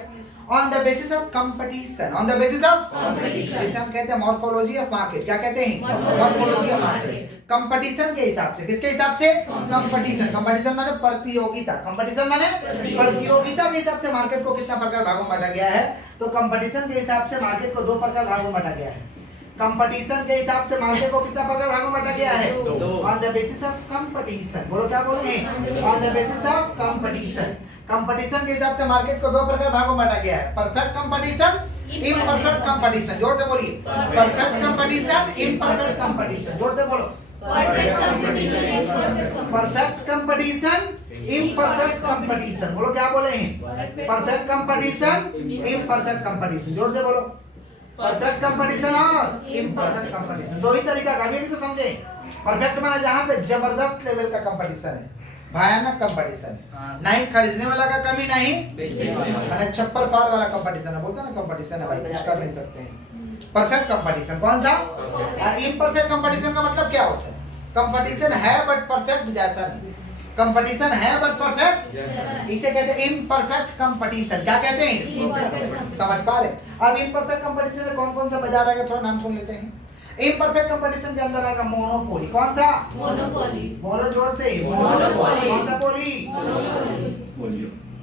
On the basis of competition, on the basis of competition, जिसे हम कहते हैं मॉर्फोलॉजी ऑफ मार्केट। क्या कहते हैं? Morphology of market. कंपटीशन के हिसाब से, किसके हिसाब से? कंपटीशन। कंपटीशन माने प्रतियोगिता, कंपटीशन माने प्रतियोगिता के हिसाब से मार्केट को कितना प्रकार भागों में बांटा गया है? तो कंपटीशन के हिसाब से मार्केट को 2 प्रकार भागों में बांटा गया है। कंपटीशन के हिसाब से मार्केट को कितना प्रकार भागों में बांटा गया है? On the basis of competition. बोलो क्या बोले हैं? On the basis of competition. Competition के हिसाब से मार्केट को 2 प्रकार भागों में बांटा गया है, परफेक्ट कंपटीशन, इम्परफेक्ट कंपटीशन। जोर से बोलिए। Perfect competition, imperfect competition. जोर से बोलो। Perfect competition, imperfect perfect competition, imperfect competition. बोलो क्या बोले हैं? Perfect competition, imperfect competition. जोर से बोलो। परफेक्ट कंपटीशन और इम्परफेक्ट कंपटीशन, 2 ही तरीका का। अभी भी तो समझे। परफेक्ट माने जहाँ पे जबरदस्त लेवल का कंपटीशन है, भयानक कंपटीशन है, नहीं खरीदने वाला का कमी, नहीं मैंने छप्पर फाड़ वाला कंपटीशन है, बोलते हैं ना कंपटीशन है भाई, कुछ कर नहीं सकते हैं। Perfect competition. कौन सा? इम्परफेक्ट कंपटीशन का मतलब क्या होता है? कंपटीशन है बट परफेक्ट जैसा नहीं, कंपटीशन है बट परफेक्ट, इसे कहते हैं इम्परफेक्ट कंपटीशन। क्या कहते हैं? समझ पा रहे? अब इम्परफेक्ट कंपटीशन में कौन कौन सा बाजार आएगा, थोड़ा नाम सुन लेते हैं। इम्परफेक्ट कंपटीशन के अंदर आएगा मोनोपोली। कौन सा? मोनोपोली। बोलो जोर से। मोनोपोली। कौन सा पोली?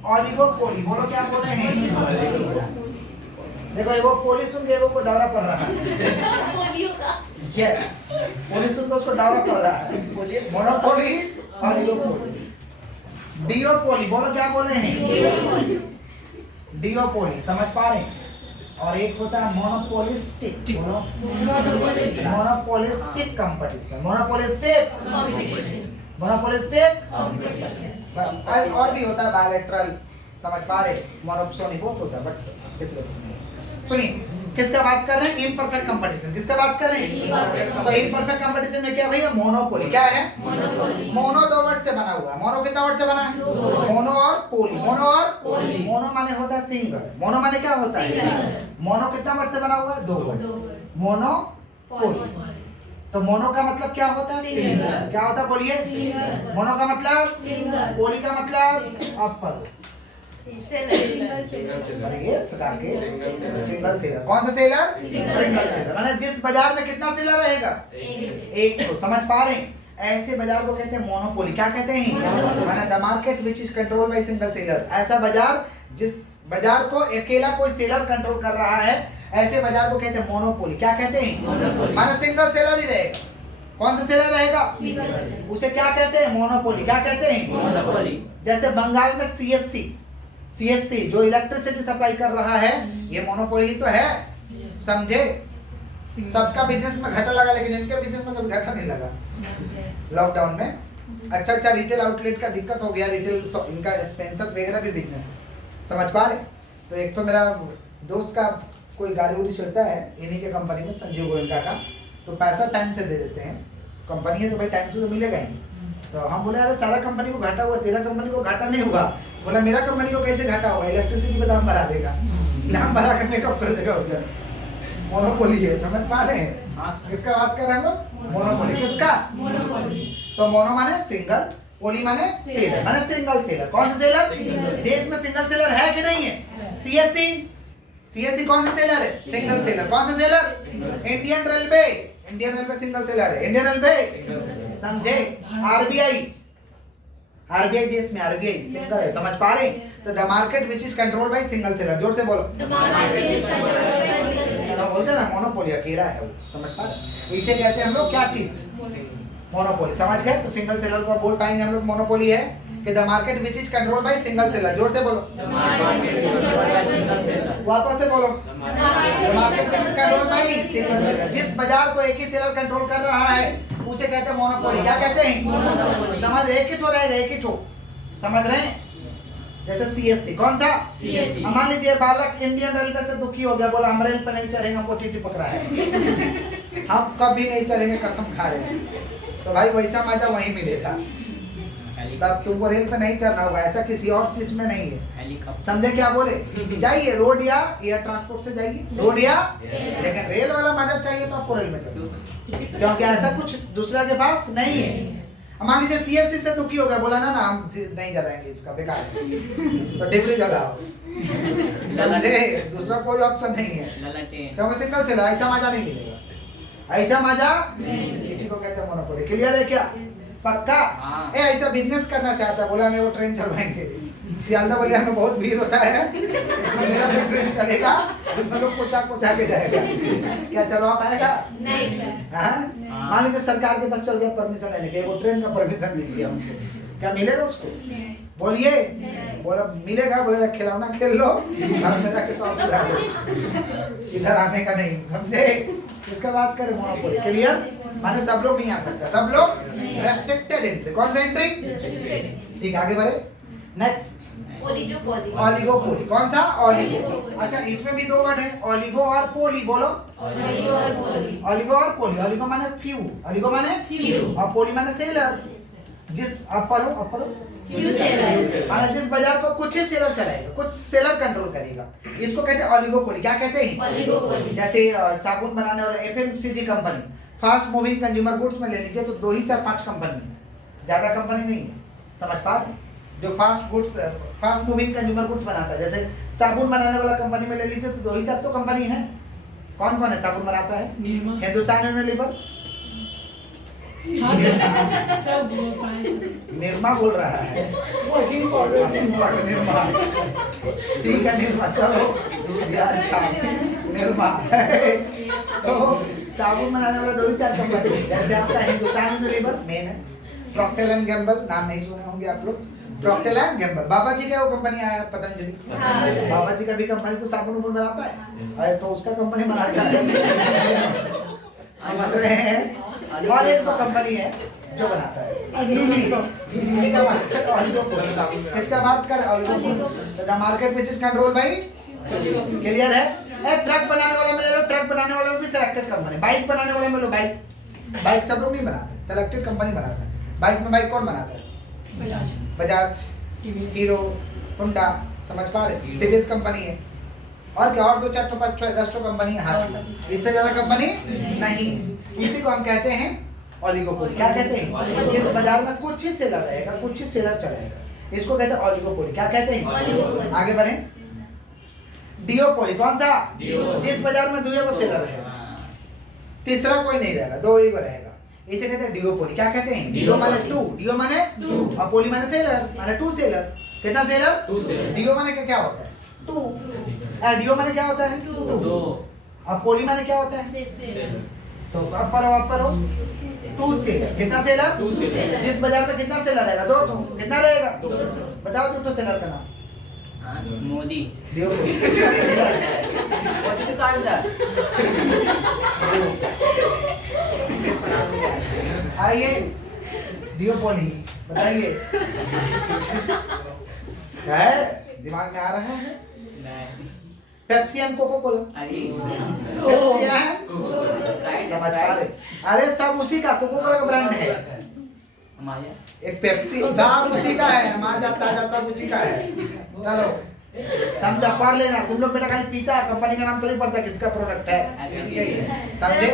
ओलिगोपोली। बोलो क्या बोल रहे हैं? देखो एगो पोली सुन के एगो को दौरा पड़ रहा है। पोलियो का। यस, पोली सुन के उसको दौरा पड़ रहा है। Monopoly, oligopoly, डिओपोली। बोलो क्या बोले हैं? डिओपोली। समझ पा रहे हैं? और एक होता है मोनोपोलिस्टिक। बोलो। Monopolistic competition. Monopolistic, monopolistic. और भी होता है बायलैटरल, समझ पा रहे? मोनोपोली बहुत होता है बट सुनिए किसका बात कर रहे हैं? Imperfect competition. किसका बात कर रहे हैं? तो इम्परफेक्ट कंपटीशन में क्या भैया? मोनोपोली। क्या है? मोनो 2 वर्ड से बना हुआ है। मोनो कितना वर्ड से बना है? मोनो और पोली। मोनो और पोली। मोनो माने होता है सिंगल। मोनो माने क्या होता है? मोनो कितना वर्ड से बना हुआ है? 2 वर्ड। मोनो पोली। तो मोनो का मतलब क्या होता है? Single. क्या होता है बोलिए? Single. मोनो का मतलब? Single. पोली का मतलब? अपर। Single. अरे ये सदा के सिंगल सेलर। कौन सा सेलर? Single seller. माने जिस बाजार में कितना सेलर रहेगा? एक। तो समझ पा रहे हैं? ऐसे बाजार को कहते हैं मोनोपोली। क्या कहते हैं? माने the market which is control by single seller. ऐसा बाजार जिस बाजार को अकेला कोई सेलर कंट्रोल कर रहा है, ऐसे बाजार को कहते हैं मोनोपोली। क्या कहते हैं? माने सिंगल सेलर ही रहेगा। कौन सा सेलर रहेगा? उसे क्या कहते हैं? मोनोपोली। क्या कहते हैं? जैसे बंगाल में सीएससी जो इलेक्ट्रिसिटी सप्लाई कर रहा है, ये मोनोपोली ही तो है। समझे? सबका बिजनेस में घाटा लगा, लेकिन इनके बिजनेस में कभी घाटा नहीं लगा। लॉकडाउन में अच्छा रिटेल आउटलेट का दिक्कत हो गया, रिटेल इनका स्पेंसर वगैरह भी बिजनेस है। समझ पा रहे? तो एक तो मेरा दोस्त का कोई गाड़ी उड़ी चलता है इन्हीं के कंपनी में, संजीव गोयनका का, तो पैसा टाइम से दे देते हैं। कंपनी है तो भाई टाइम से तो मिलेगा ही। तो हम बोले अरे सारा कंपनी को घाटा हुआ, तेरा कंपनी को घाटा नहीं हुआ। बोला मेरा कंपनी को कैसे घाटा होगा? इलेक्ट्रिसिटी पे दाम बढ़ा देगा, दाम बढ़ा कर मेकअप कर देगा उधर। मोनोपोली है। समझ पा रहे हैं? किसका बात कर रहे हैं हम लोग? मोनोपोली। किसका? Monopoly. तो मोनो माने सिंगल, पोली माने सेलर, माने सिंगल सेलर। कौन सा सेलर? देश में सिंगल सेलर है कि नहीं है? सीएससी कौन सा सेलर है? Single seller. कौन सा seller? Indian railway single seller है। इंडियन रेलवे समझे? आरबीआई देश में आरबीआई सिंगल है। समझ पा रहे? तो the market which is control by single seller. जोर से बोलो। The market is controlled by single सब seller. बोलते हैं ना मोनोपोली अकेला है वो। समझ पा रहे? इसे कहते हैं हम लोग क्या चीज? मोनोपोली। समझ गए? तो सिंगल सेलर को बोल पाएंगे हम लोग मोनोपोली है कि the market which is control by single seller. जोर से बोलो। The market is controlled by single seller. वापस से बोलो। The market the market is which is control by single seller. जिस बाजार को एक ही सेलर कंट्रोल कर रहा है उसे कहते हैं मोनोपोली। क्या कहते हैं? मोनोपोली। समझ? एक ही ठो रहेगा, एक ही ठो। समझ रहे हैं? जैसे सीएससी कौन सा? CSC. मान लीजिए बालक इंडियन रेलवे से दुखी हो गया, बोला हम रेल पे नहीं चढ़ेंगे, हमको टीटी पकड़ा है, हम कभी नहीं चढ़ेंगे, कसम खा रहे हैं। तो भाई वैसा मजा वहीं मिलेगा। तब तुमको रेल पे नहीं चढ़ना होगा, ऐसा किसी और चीज में नहीं है। समझे क्या बोले? जाइए रोड या एयर ट्रांसपोर्ट से जाइए, रोड या, लेकिन रेल वाला मजा चाहिए तो आपको रेल में चलिए, क्योंकि ऐसा कुछ दूसरा के पास नहीं है। मान लीजिए सीएससी से दुखी हो गया, बोला ना हम नहीं जलाएंगे, इसका बेकार है, तो डिबरी जलाओ। समझे? दूसरा कोई ऑप्शन नहीं है, क्योंकि सिंगल सेलर ऐसा मजा नहीं मिलेगा। ऐसा मजा किसी को कहते हैं मोनोपोली। क्लियर है क्या? पक्का? ए ऐसा बिजनेस करना चाहता है, बोला हमें वो ट्रेन चलवाएंगे, सियालदा बोले हमें बहुत भीड़ होता है, मेरा भी ट्रेन चलेगा, उसमें लोग पहुंचा के जाएगा, क्या चलवा पाएगा? नहीं सर। हाँ? मान लीजिए सरकार के पास चल गया परमिशन लेने के, वो ट्रेन का परमिशन दीजिए हमको, क्या मिलेगा उसको? बोलिए। बोला मिलेगा, बोला खिलौना खेल लो और मेरा के साथ उड़ा दो, इधर आने का नहीं। समझे? इसका बात करें मोनोपोली। क्लियर? माने सब लोग नहीं आ सकते, सब लोग रेस्ट्रिक्टेड एंट्री। कौन सा एंट्री? ठीक, आगे बढ़े। Next oligopoly. ऑलिगोपोली। कौन सा? ऑलिगो। अच्छा इसमें भी दो वर्ड है, ऑलिगो और पोली। बोलो। ओलिगो और पोली। ऑलिगो और पोली। ऑलिगो माने फ्यू, ऑलिगो माने Few. और पोली माने सेलर। जिस अपर हो Few sellers. माने जिस बाजार को कुछ ही सेलर चलाएगा, कुछ सेलर कंट्रोल करेगा, इसको कहते हैं ऑलिगोपोली। क्या कहते हैं? ओलिगोपोली। जैसे साबुन बनाने वाला FMCG company, fast moving consumer goods में ले लीजिए तो 2 ही 4-5 कंपनी, ज्यादा कंपनी नहीं है। समझ पा रहे? जो फास्ट मूविंग कंज्यूमर गुड्स बनाता है, जैसे साबुन बनाने वाला कंपनी में ले लीजिए तो 2 ही 4 तो कंपनी है। कौन कौन है साबुन बनाता है? हिंदुस्तान यूनिलीवर, निर्मा बोल रहा है, निर्मा। ठीक है निर्मा, चलो अच्छा निर्मा। तो साबुन बनाने वाला 2 ही 4 कंपनी, जैसे आपका हिंदुस्तान यूनिलीवर मेन है, प्रॉक्टर एंड गैम्बल, नाम नहीं सुने होंगे आप लोग, प्रॉक्टर एंड गैम्बल। बाबा जी का वो कंपनी आया पतंजलि, बाबा जी का भी कंपनी तो साबुन उबुन बनाता है, तो उसका कंपनी बनाता है। समझ रहे हैं? और एक तो कंपनी है जो बनाता है, इसका बात कर ऑलिगोपोली। इसका बात कर oligopoly. The market which is control by. Clear है? ट्रक बनाने वाला में ले लो, ट्रक बनाने वाला में भी सिलेक्टेड कंपनी, बाइक बनाने वाले में लो, बाइक सब लोग नहीं बनाते, सिलेक्टेड कंपनी बनाता है। बाइक कौन बनाता है? Bajaj, hero, Honda. समझ पा रहे? टीवीएस कंपनी है, और क्या, और 2 4 5 6 10 कंपनी है, हाँ, इससे ज्यादा कंपनी नहीं। इसी को हम कहते हैं ओलिगोपोली। क्या कहते हैं? जिस बाजार में कुछ ही सेलर रहेगा, कुछ ही सेलर चलेगा, इसको कहते हैं ओलिगोपोली। क्या कहते हैं? ओलिगोपोली। आगे बढ़ें। डिओपोली कौन सा? जिस बाजार में 2 को सेलर रहेगा, तीसरा कोई नहीं रहेगा, 2 ही को रहेगा, इसे कहते हैं डिओपोली। क्या कहते हैं? डिओ माने 2, डिओ माने 2 और पोली माने सेलर, माने 2 सेलर। कितना सेलर? 2 सेलर। डिओ माने क्या होता है? 2। डिओ माने क्या होता है? 2 और पोली माने क्या होता है? तो अपर हो 2 सेलर। कितना सेलर? 2 सेलर। जिस बाजार में कितना सेलर रहेगा? 2 तो कितना रहेगा? 2। बताओ 2 सेलर का नाम। मोदी। डिओपोली। मोदी दुकान सर। आइए डिओपोली बताइए, है दिमाग में आ रहा है? Pepsi and Coca Cola. Pepsi है, समझ पा रहे? अरे सब उसी का, कोको कोला का ब्रांड है। एक पेप्सी सब उसी का है, माजा ताजा सब उसी का है। चलो समझा, पढ़ लेना। तुम लोग बेटा खाली पीता है, कंपनी का नाम थोड़ी पड़ता है, किसका प्रोडक्ट है, समझे?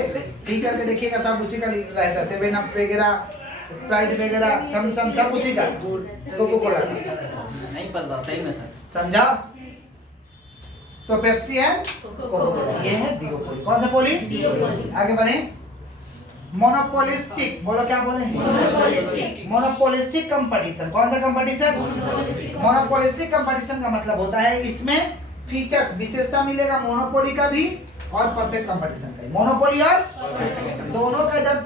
पी करके देखिएगा, सब उसी का रहता है। 7 अप वगैरह, स्प्राइट वगैरह, थम्स अप सब उसी का, कोको कोला का। नहीं पता सही में सर। समझा? तो पेप्सी है, कोको कोला, ये है डिओपोली। कौन सा पोली? डिओपोली। आगे बढ़े। मोनोपोलिस्टिक, बोलो क्या बोले? मोनोपोलिस्टिक। Monopolistic competition. कौन सा कंपटीशन? मोनोपोलिस्टिक। मोनोपोलिस्टिक कंपटीशन का मतलब होता है इसमें फीचर्स, विशेषता मिलेगा मोनोपोली का भी और परफेक्ट कंपटीशन का भी। मोनोपोली और दोनों का जब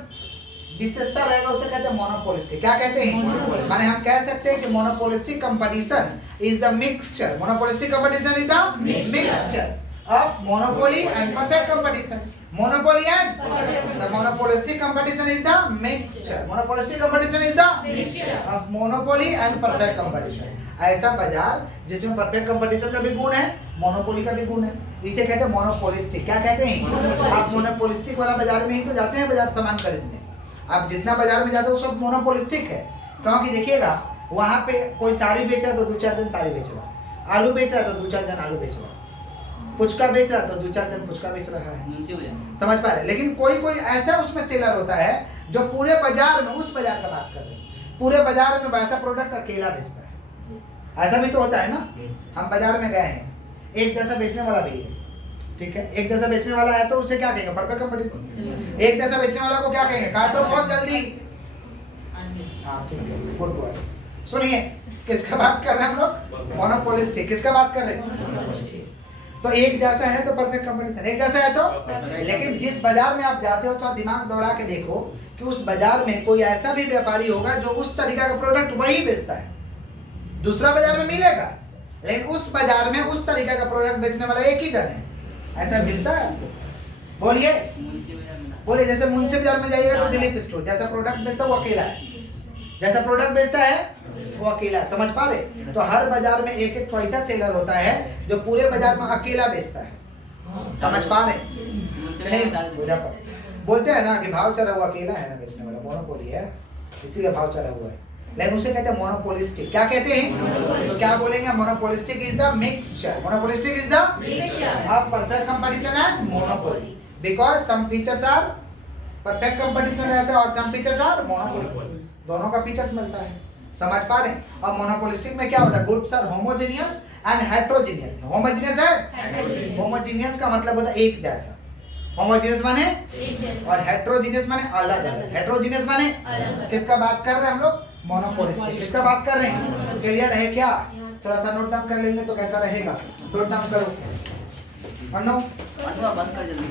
विशेषता रहेगा उसे कहते हैं मोनोपोलिस्टिक। क्या कहते हैं? माने हम कह सकते हैं कि monopolistic competition is the mixture, monopolistic competition is the mixture of monopoly and perfect competition. Monopoly and the monopolistic competition is the mixture. Monopolistic competition is the Mixture of monopoly and perfect competition. ऐसा बाजार जिसमें perfect competition का भी गुण है, monopoly का भी गुण है, इसे कहते हैं मोनोपोलिस्टिक। क्या कहते हैं? मोनोपोलिस्टिक। आप मोनोपोलिस्टिक वाला बाजार में ही तो जाते हैं बाजार सामान खरीदने। आप जितना बाजार में जाते हो सब मोनोपोलिस्टिक है, क्योंकि देखिएगा वहाँ पे कोई साड़ी बेच रहा है तो 2-4 दिन साड़ी बेच रहा है, आलू बेच रहा है तो 2-4 दिन आलू बेच रहा है, पुचका बेच रहा तो 2-4 दिन पुचका बेच रहा है। समझ पा रहे? लेकिन कोई कोई ऐसा उसमें सेलर होता है जो पूरे बाजार में, उस बाजार का बात कर रहे हैं, पूरे बाजार में वैसा प्रोडक्ट अकेला बेचता है। ऐसा भी तो होता है ना। हम बाजार में गए हैं, एक जैसा बेचने वाला भी है, ठीक है, एक जैसा बेचने वाला है तो उसे क्या कहेंगे? Perfect competition. एक जैसा बेचने वाला को क्या कहेंगे? काटो बहुत जल्दी। हाँ ठीक है, गुड बॉय। सुनिए किसका बात कर रहे हैं हम लोग? मोनोपोलिस्टिक। किसका बात कर रहे हैं? तो एक जैसा है तो परफेक्ट कंपटीशन, एक जैसा है तो। लेकिन जिस बाजार में आप जाते हो तो दिमाग दौड़ा के देखो कि उस बाजार में कोई ऐसा भी व्यापारी होगा जो उस तरीका का प्रोडक्ट वही बेचता है, दूसरा बाजार में मिलेगा, लेकिन उस बाजार में उस तरीका का प्रोडक्ट बेचने वाला एक ही जन है। ऐसा मिलता है आपको? बोलिए बोलिए। जैसे मुंशी बाजार में जाइएगा तो दिलीप स्टोर जैसा प्रोडक्ट बेचता है वो अकेला है, जैसा प्रोडक्ट बेचता है वो अकेला। समझ पा रहे? तो हर बाजार में एक एक तो ऐसा सेलर होता है जो पूरे बाजार में अकेला बेचता है। समझ पा रहे? बोलते हैं ना कि भाव चढ़ा हुआ अकेला है ना बेचने वाला, मोनोपोली है, इसीलिए भाव चढ़ा हुआ है। लेकिन उसे कहते हैं मोनोपोलिस्टिक। क्या कहते हैं? तो क्या बोलेंगे? Monopolistic is the mixture, monopolistic is the Mixture of perfect competition and monopoly, because some features are perfect competition रहता है और some features are monopoly, दोनों का फीचर्स मिलता है। समझ पा रहे हैं? और मोनोपोलिस्टिक में क्या होता है? Goods are homogeneous and heterogeneous. Homogeneous है, होमोजेनियस का मतलब होता है एक जैसा, होमोजेनियस माने एक जैसा और हेट्रोजेनियस माने अलग अलग। हेट्रोजेनियस माने अलग। किसका बात कर रहे हैं हम लोग? मोनोपोलिस्टिक। किसका बात कर रहे हैं? क्लियर है क्या? थोड़ा सा नोट डाउन कर लेंगे तो कैसा रहेगा? नोट डाउन करो। और नो बंद कर जल्दी।